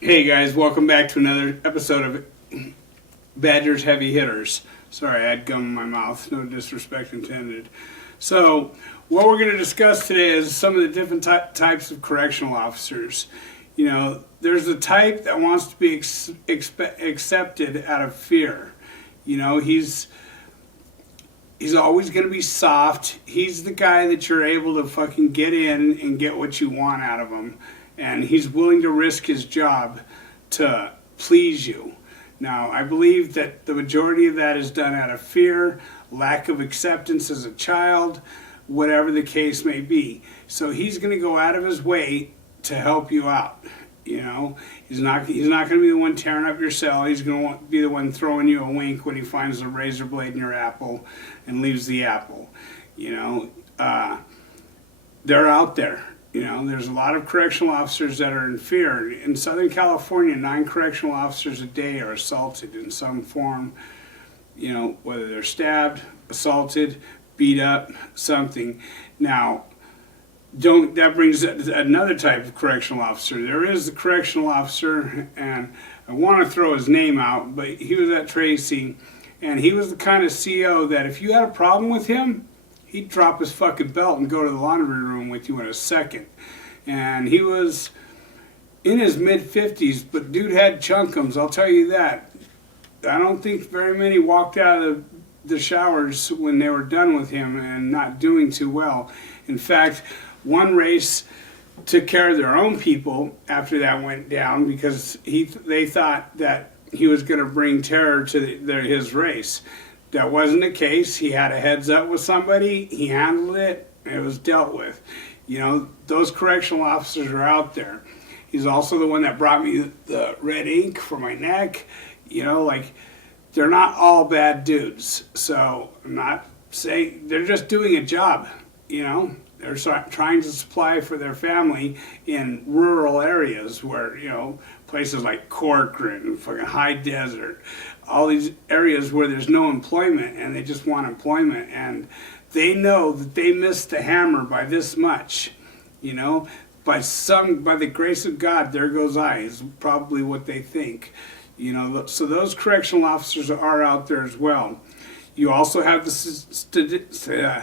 Hey guys, welcome back to another episode of Badger's Heavy Hitters. Sorry, I had gum in my mouth, no disrespect intended. So, what we're going to discuss today is some of the different types of correctional officers. You know, there's the type that wants to be accepted out of fear. You know, he's always going to be soft. He's the guy that you're able to fucking get in and get what you want out of him. And he's willing to risk his job to please you. Now, I believe that the majority of that is done out of fear, lack of acceptance as a child, whatever the case may be. So he's going to go out of his way to help you out. You know, he's not going to be the one tearing up your cell. He's going to be the one throwing you a wink when he finds a razor blade in your apple and leaves the apple. You know, they're out there. You know, there's a lot of correctional officers that are in fear. In Southern California, 9 correctional officers a day are assaulted in some form. You know, whether they're stabbed, assaulted, beat up, something. Now, that brings another type of correctional officer. There is the correctional officer, and I want to throw his name out, but he was at Tracy, and he was the kind of CO that if you had a problem with him, he'd drop his fucking belt and go to the laundry room with you in a second. And he was in his mid-50s, but dude had chunkums, I'll tell you that. I don't think very many walked out of the showers when they were done with him and not doing too well. In fact, one race took care of their own people after that went down because they thought that he was going to bring terror to his race. That wasn't the case. He had a heads up with somebody, he handled it, and it was dealt with. You know, those correctional officers are out there. He's also the one that brought me the red ink for my neck. You know, like, they're not all bad dudes. So I'm not saying, they're just doing a job, you know. They're trying to supply for their family in rural areas where, you know, places like Corcoran, fucking high desert, all these areas where there's no employment and they just want employment. And they know that they missed the hammer by this much, you know. By the grace of God, there goes I, is probably what they think. You know, so those correctional officers are out there as well. You also have the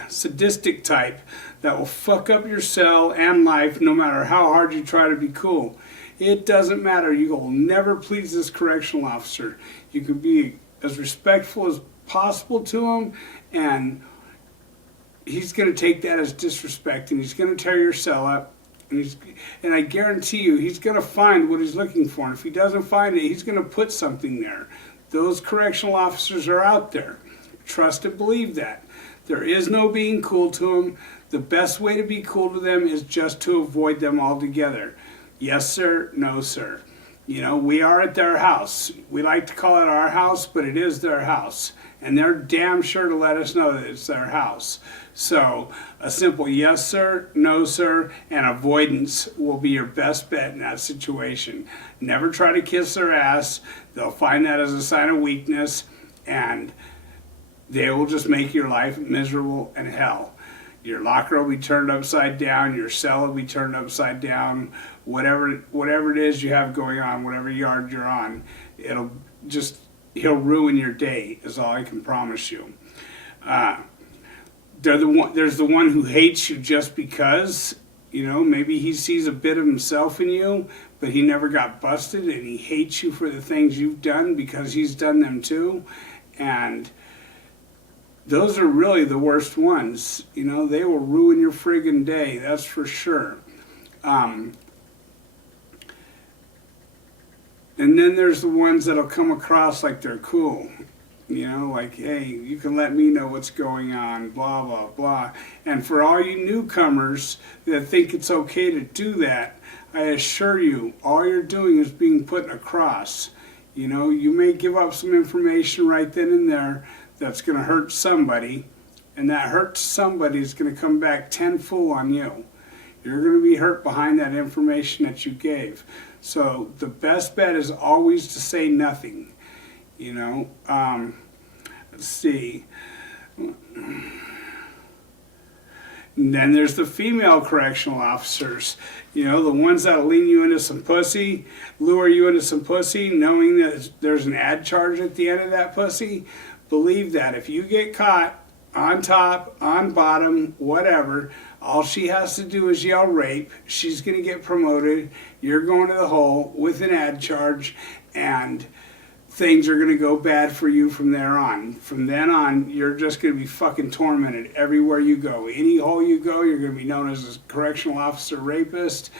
sadistic type that will fuck up your cell and life no matter how hard you try to be cool. It doesn't matter. You will never please this correctional officer. You can be as respectful as possible to him, and he's going to take that as disrespect, and he's going to tear your cell up. And I guarantee you, he's going to find what he's looking for. And if he doesn't find it, he's going to put something there. Those correctional officers are out there. Trust and believe that. There is no being cool to them. The best way to be cool to them is just to avoid them altogether. Yes, sir. No, sir. You know, we are at their house. We like to call it our house, but it is their house. And they're damn sure to let us know that it's their house. So a simple yes, sir, no, sir, and avoidance will be your best bet in that situation. Never try to kiss their ass. They'll find that as a sign of weakness, and they will just make your life miserable and hell. Your locker will be turned upside down. Your cell will be turned upside down. Whatever it is you have going on, whatever yard you're on, he'll ruin your day, is all I can promise you. There's the one who hates you just because, you know, maybe he sees a bit of himself in you, but he never got busted, and he hates you for the things you've done because he's done them too. And those are really the worst ones. You know, they will ruin your friggin' day, that's for sure. And then there's the ones that'll come across like they're cool. You know, like, hey, you can let me know what's going on, blah, blah, blah. And for all you newcomers that think it's okay to do that, I assure you, all you're doing is being put across. You know, you may give up some information right then and there that's going to hurt somebody, and that hurt somebody is going to come back tenfold on you. You're going to be hurt behind that information that you gave. So the best bet is always to say nothing. You know, let's see. And then there's the female correctional officers, you know, the ones that'll lean you into some pussy, lure you into some pussy, knowing that there's an ad charge at the end of that pussy. Believe that if you get caught on top, on bottom, whatever, all she has to do is yell rape. She's going to get promoted. You're going to the hole with an ad charge, and things are going to go bad for you from there on. From then on, you're just going to be fucking tormented everywhere you go. Any hole you go, you're going to be known as a correctional officer rapist.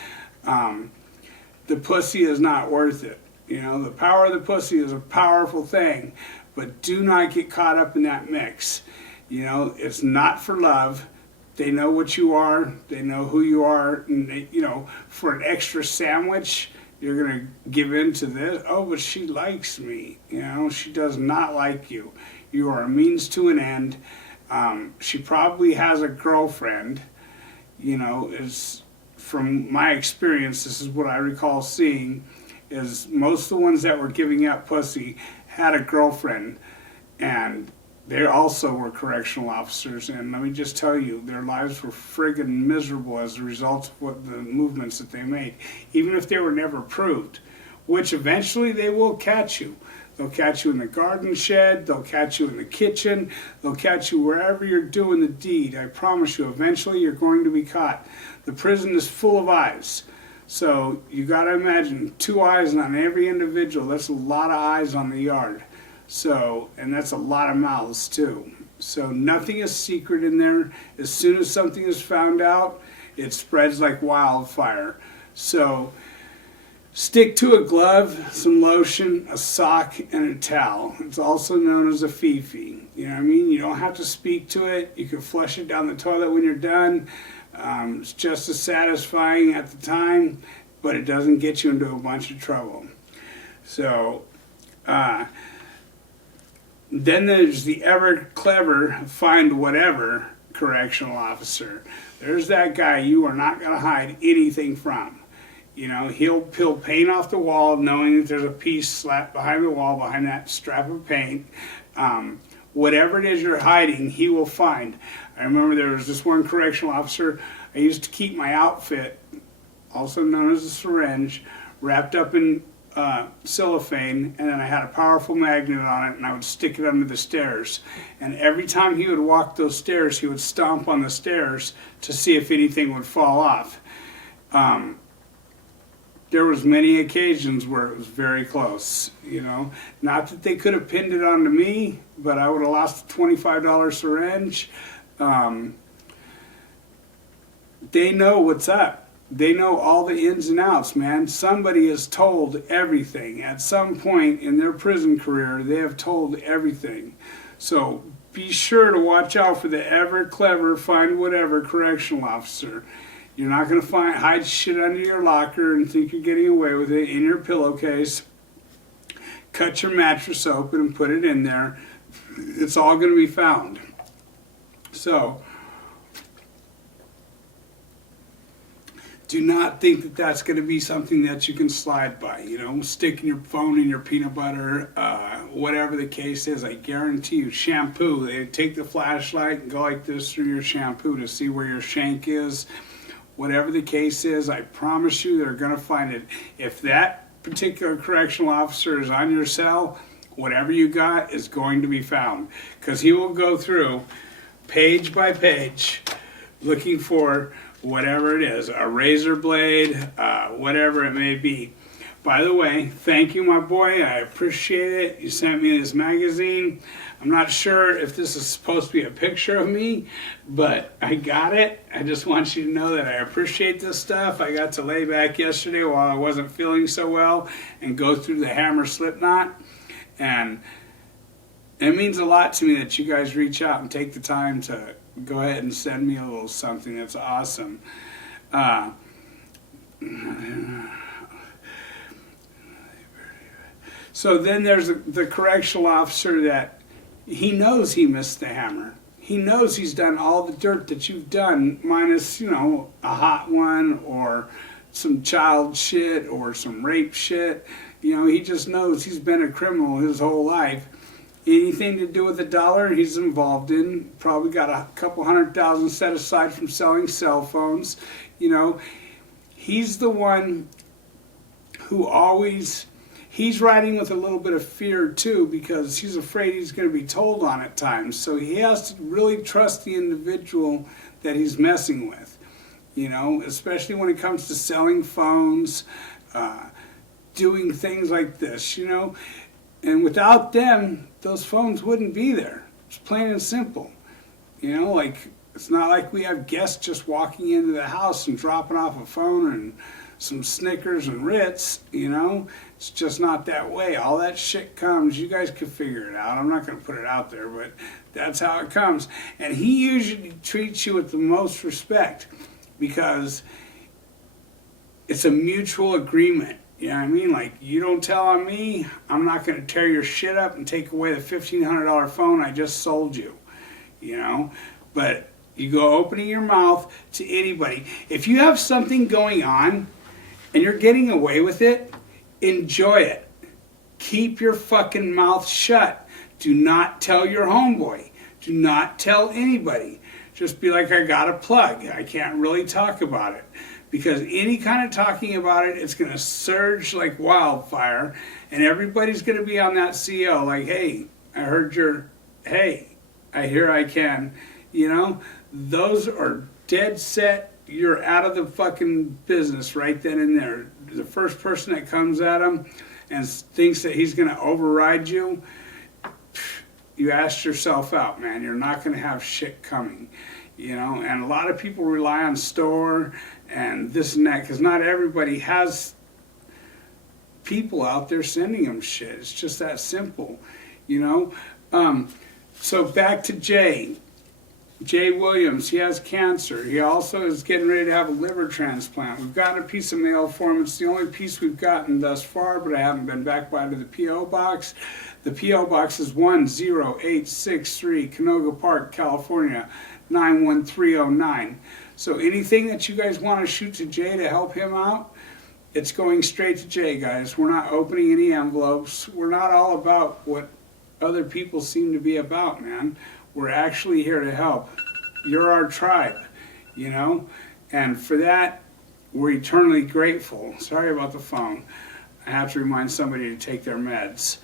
The pussy is not worth it. You know, the power of the pussy is a powerful thing, but do not get caught up in that mix. You know, it's not for love. They know what you are. They know who you are. And they, you know, for an extra sandwich, you're going to give in to this. Oh, but she likes me. You know, she does not like you. You are a means to an end. She probably has a girlfriend. You know, is from my experience, this is what I recall seeing, is most of the ones that were giving out pussy had a girlfriend, and they also were correctional officers, and let me just tell you, their lives were friggin' miserable as a result of what the movements that they made, even if they were never proved, which eventually they will catch you. They'll catch you in the garden shed, they'll catch you in the kitchen, they'll catch you wherever you're doing the deed. I promise you, eventually you're going to be caught. The prison is full of eyes. So you gotta imagine 2 eyes on every individual. That's a lot of eyes on the yard. So, and that's a lot of mouths too. So nothing is secret in there. As soon as something is found out, it spreads like wildfire. So stick to a glove, some lotion, a sock, and a towel. It's also known as a fifi. You know what I mean? You don't have to speak to it. You can flush it down the toilet when you're done. It's just as satisfying at the time, but it doesn't get you into a bunch of trouble. So, then there's the ever clever find whatever correctional officer. There's that guy you are not going to hide anything from. You know, he'll peel paint off the wall knowing that there's a piece slapped behind the wall, behind that strap of paint. Whatever it is you're hiding, he will find. I remember there was this one correctional officer, I used to keep my outfit, also known as a syringe, wrapped up in cellophane, and then I had a powerful magnet on it, and I would stick it under the stairs. And every time he would walk those stairs, he would stomp on the stairs to see if anything would fall off. There was many occasions where it was very close, you know. Not that they could have pinned it onto me, but I would have lost a $25 syringe. They know what's up. They know all the ins and outs, man. Somebody has told everything. At some point in their prison career, they have told everything. So be sure to watch out for the ever clever find whatever correctional officer. You're not going to hide shit under your locker and think you're getting away with it in your pillowcase. Cut your mattress open and put it in there. It's all going to be found. So, do not think that that's going to be something that you can slide by. You know, sticking your phone in your peanut butter, whatever the case is. I guarantee you, shampoo. They take the flashlight and go like this through your shampoo to see where your shank is. Whatever the case is, I promise you they're going to find it. If that particular correctional officer is on your cell, whatever you got is going to be found. Because he will go through page by page looking for whatever it is, a razor blade, whatever it may be. By the way, thank you, my boy. I appreciate it. You sent me this magazine. I'm not sure if this is supposed to be a picture of me, but I got it. I just want you to know that I appreciate this stuff. I got to lay back yesterday while I wasn't feeling so well and go through the Hammer Slipknot. And it means a lot to me that you guys reach out and take the time to go ahead and send me a little something. That's awesome. So then there's the correctional officer that he knows he missed the hammer. He knows he's done all the dirt that you've done, minus, you know, a hot one or some child shit or some rape shit. You know, he just knows he's been a criminal his whole life. Anything to do with the dollar, he's involved in. Probably got a couple $100,000 set aside from selling cell phones. You know, he's the one who always, he's riding with a little bit of fear too, because he's afraid he's going to be told on at times. So he has to really trust the individual that he's messing with, you know, especially when it comes to selling phones, doing things like this, you know. And without them, those phones wouldn't be there. It's plain and simple. You know, like, it's not like we have guests just walking into the house and dropping off a phone and some Snickers and Ritz, you know. It's just not that way. All that shit comes. You guys can figure it out. I'm not going to put it out there, but that's how it comes. And he usually treats you with the most respect because it's a mutual agreement. You know what I mean? Like, you don't tell on me, I'm not going to tear your shit up and take away the $1,500 phone I just sold you. You know? But you go opening your mouth to anybody. If you have something going on and you're getting away with it, enjoy it. Keep your fucking mouth shut. Do not tell your homeboy. Do not tell anybody. Just be like, I got a plug. I can't really talk about it. Because any kind of talking about it, it's going to surge like wildfire. And everybody's going to be on that CO like, hey, I heard your, hey, I hear I can. You know, those are dead set. You're out of the fucking business right then and there. The first person that comes at him and thinks that he's going to override you, you asked yourself out, man. You're not going to have shit coming. You know, and a lot of people rely on store and this and that because not everybody has people out there sending them shit. It's just that simple, you know. So back to Jay Williams. He has cancer. He also is getting ready to have a liver transplant. We've gotten a piece of mail for him. It's the only piece we've gotten thus far, but I haven't been back by to the P.O. box. The P.O. box is 10863 Canoga Park, California, 91309. So anything that you guys want to shoot to Jay to help him out, it's going straight to Jay, guys. We're not opening any envelopes. We're not all about what other people seem to be about, man. We're actually here to help. You're our tribe, you know? And for that, we're eternally grateful. Sorry about the phone. I have to remind somebody to take their meds.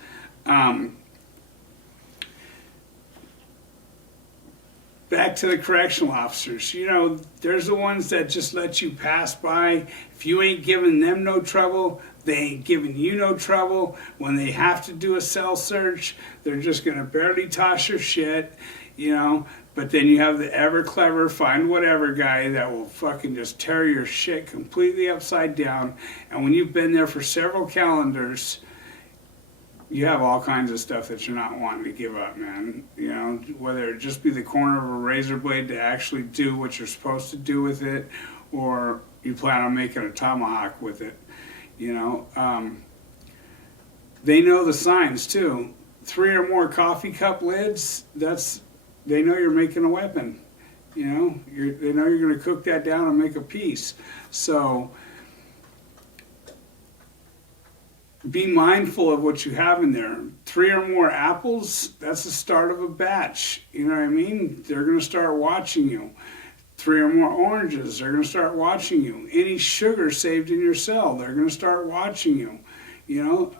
Back to the correctional officers. You know, there's the ones that just let you pass by. If you ain't giving them no trouble, they ain't giving you no trouble. When they have to do a cell search, they're just going to barely toss your shit, you know. But then you have the ever clever find whatever guy that will fucking just tear your shit completely upside down. And when you've been there for several calendars, you have all kinds of stuff that you're not wanting to give up, man. You know, whether it just be the corner of a razor blade to actually do what you're supposed to do with it, or you plan on making a tomahawk with it. You know, they know the signs too. 3 or more coffee cup lids, they know you're making a weapon. You know, they know you're going to cook that down and make a piece. So be mindful of what you have in there. 3 or more apples, that's the start of a batch. You know what I mean? They're going to start watching you. 3 or more oranges, they're going to start watching you. Any sugar saved in your cell, they're going to start watching you. You know,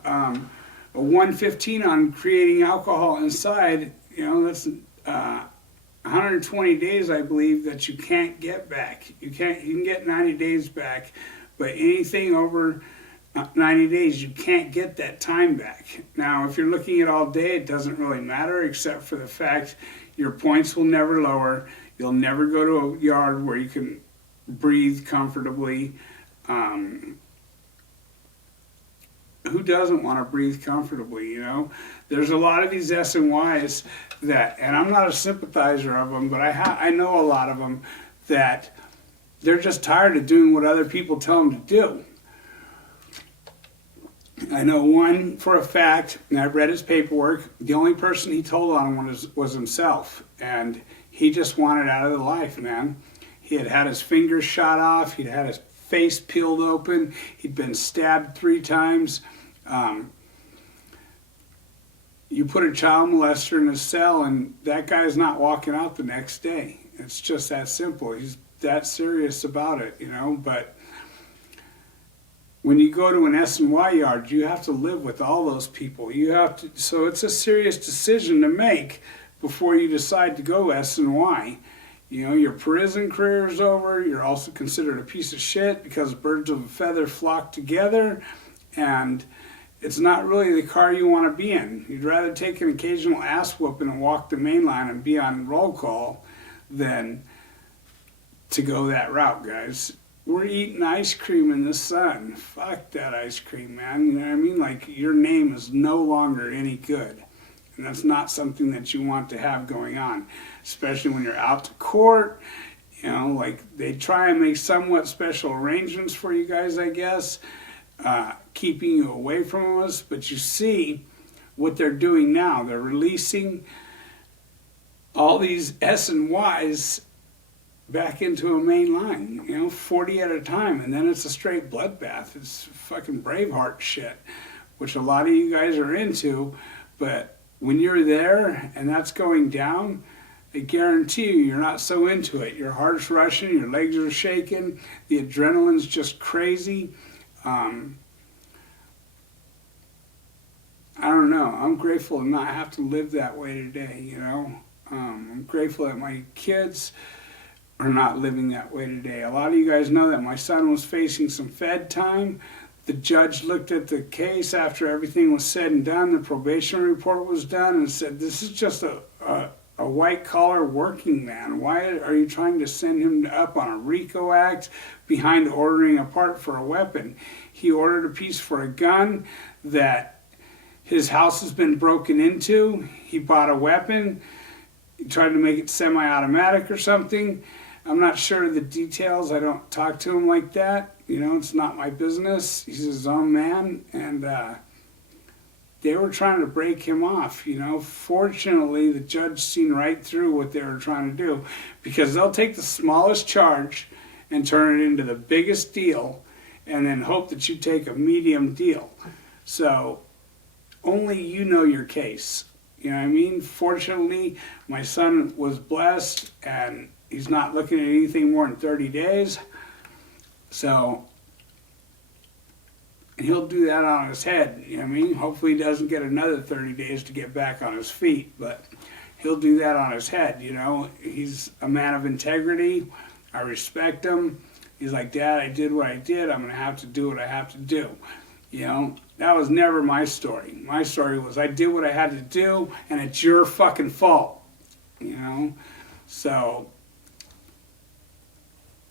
a 115 on creating alcohol inside, you know, that's 120 days, I believe, that you can't get back. You can get 90 days back, but anything over 90 days, you can't get that time back. Now, if you're looking at all day, it doesn't really matter, except for the fact your points will never lower. You'll never go to a yard where you can breathe comfortably. Who doesn't want to breathe comfortably, you know? There's a lot of these S&Ys that, and I'm not a sympathizer of them, but I know a lot of them that they're just tired of doing what other people tell them to do. I know one for a fact, and I've read his paperwork, the only person he told on him was himself, and he just wanted out of the life, man. He had had his fingers shot off, he'd had his face peeled open, he'd been stabbed 3 times. you put a child molester in a cell and that guy's not walking out the next day. It's just that simple. He's that serious about it, you know. But when you go to an S&Y yard, you have to live with all those people. You have to, so it's a serious decision to make before you decide to go S&Y. You know, your prison career is over. You're also considered a piece of shit because birds of a feather flock together, and it's not really the car you want to be in. You'd rather take an occasional ass whooping and walk the main line and be on roll call than to go that route, guys. We're eating ice cream in the sun. Fuck that ice cream, man. You know what I mean? Like, your name is no longer any good. And that's not something that you want to have going on, especially when you're out to court. You know, like, they try and make somewhat special arrangements for you guys, I guess, keeping you away from us. But you see what they're doing now. They're releasing all these S and Ys back into a main line, you know, 40 at a time, and then it's a straight bloodbath. It's fucking Braveheart shit, which a lot of you guys are into, but when you're there and that's going down, I guarantee you're not so into it. Your heart's rushing, your legs are shaking, the adrenaline's just crazy. I don't know. I'm grateful to not have to live that way today, you know. I'm grateful that my kids are not living that way today. A lot of you guys know that my son was facing some Fed time. The judge looked at the case after everything was said and done. The probation report was done and said, this is just a white-collar working man. Why are you trying to send him up on a RICO act behind ordering a part for a weapon? He ordered a piece for a gun that his house has been broken into. He bought a weapon. He tried to make it semi-automatic or something. I'm not sure of the details. I don't talk to him like that. You know, it's not my business. He's his own man. And they were trying to break him off, you know. Fortunately, the judge seen right through what they were trying to do, because they'll take the smallest charge and turn it into the biggest deal and then hope that you take a medium deal. So only you know your case. You know what I mean? Fortunately, my son was blessed and he's not looking at anything more than 30 days. So he'll do that on his head. You know what I mean? Hopefully he doesn't get another 30 days to get back on his feet, but he'll do that on his head, you know. He's a man of integrity. I respect him. He's like, Dad, I did what I did. I'm going to have to do what I have to do. You know, that was never my story. My story was I did what I had to do, and it's your fucking fault. You know? So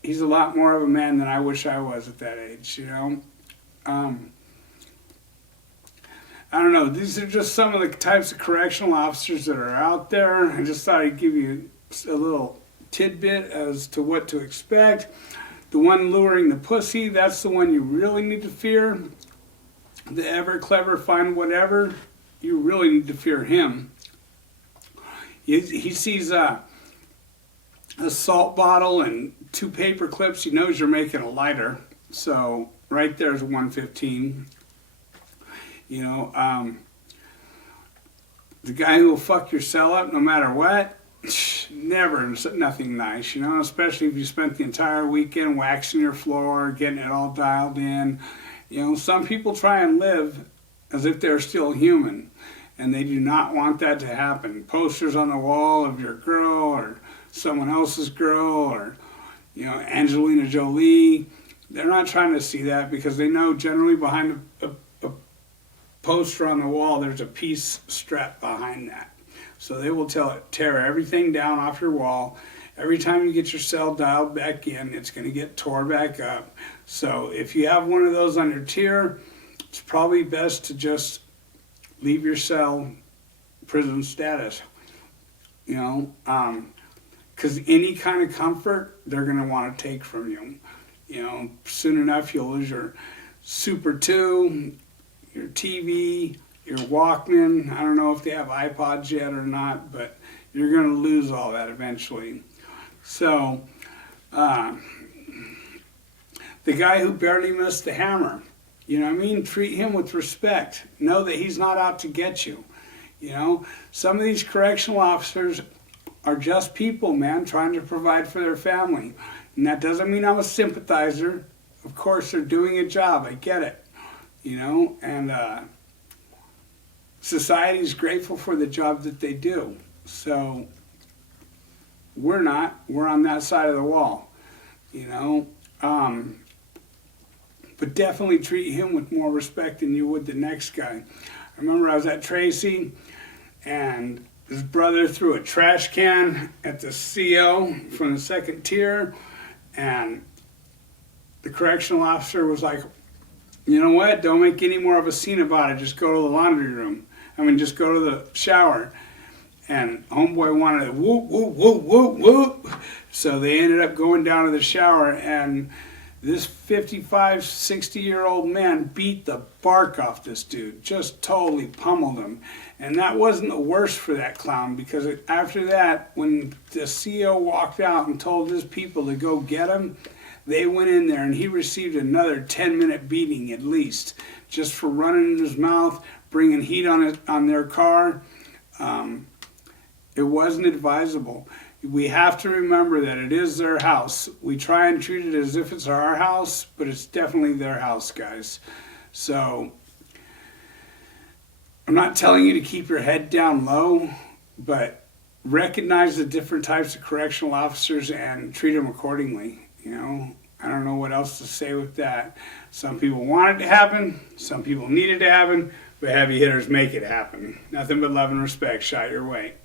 he's a lot more of a man than I wish I was at that age, you know? I don't know. These are just some of the types of correctional officers that are out there. I just thought I'd give you a little tidbit as to what to expect. The one luring the pussy, that's the one you really need to fear. The ever clever find whatever, you really need to fear him. He sees a salt bottle and 2 paper clips, he knows you're making a lighter. So right there's 115. You know, the guy who will fuck your cell up no matter what, nothing nice, you know, especially if you spent the entire weekend waxing your floor, getting it all dialed in. You know, some people try and live as if they're still human, and they do not want that to happen. Posters on the wall of your girl or someone else's girl or, you know, Angelina Jolie, they're not trying to see that because they know generally behind a poster on the wall there's a piece strapped behind that. So they will tear everything down off your wall. Every time you get your cell dialed back in, it's going to get tore back up. So if you have one of those on your tier, it's probably best to just leave your cell prison status. You know, because any kind of comfort they're going to want to take from you. You know, soon enough you'll lose your Super 2, your TV, your Walkman. I don't know if they have iPods yet or not, but you're going to lose all that eventually. So, the guy who barely missed the hammer, you know what I mean? Treat him with respect. Know that he's not out to get you. You know, some of these correctional officers are just people, man, trying to provide for their family. And that doesn't mean I'm a sympathizer. Of course, they're doing a job. I get it. You know, and society's grateful for the job that they do. So we're not. We're on that side of the wall. You know. But definitely treat him with more respect than you would the next guy. I remember I was at Tracy, and his brother threw a trash can at the CO from the second tier, and the correctional officer was like, you know what, don't make any more of a scene about it, just go to the laundry room. Just go to the shower. And homeboy wanted to whoop, whoop, whoop, whoop, whoop. So they ended up going down to the shower, and this 55, 60-year-old man beat the bark off this dude, just totally pummeled him. And that wasn't the worst for that clown, because after that, when the CO walked out and told his people to go get him, they went in there and he received another 10-minute beating at least, just for running in his mouth, bringing heat on their car. It wasn't advisable. We have to remember that it is their house. We try and treat it as if it's our house, but it's definitely their house, guys. So I'm not telling you to keep your head down low, but recognize the different types of correctional officers and treat them accordingly. You know, I don't know what else to say with that. Some people want it to happen, some people need it to happen, but heavy hitters make it happen. Nothing but love and respect shot your way.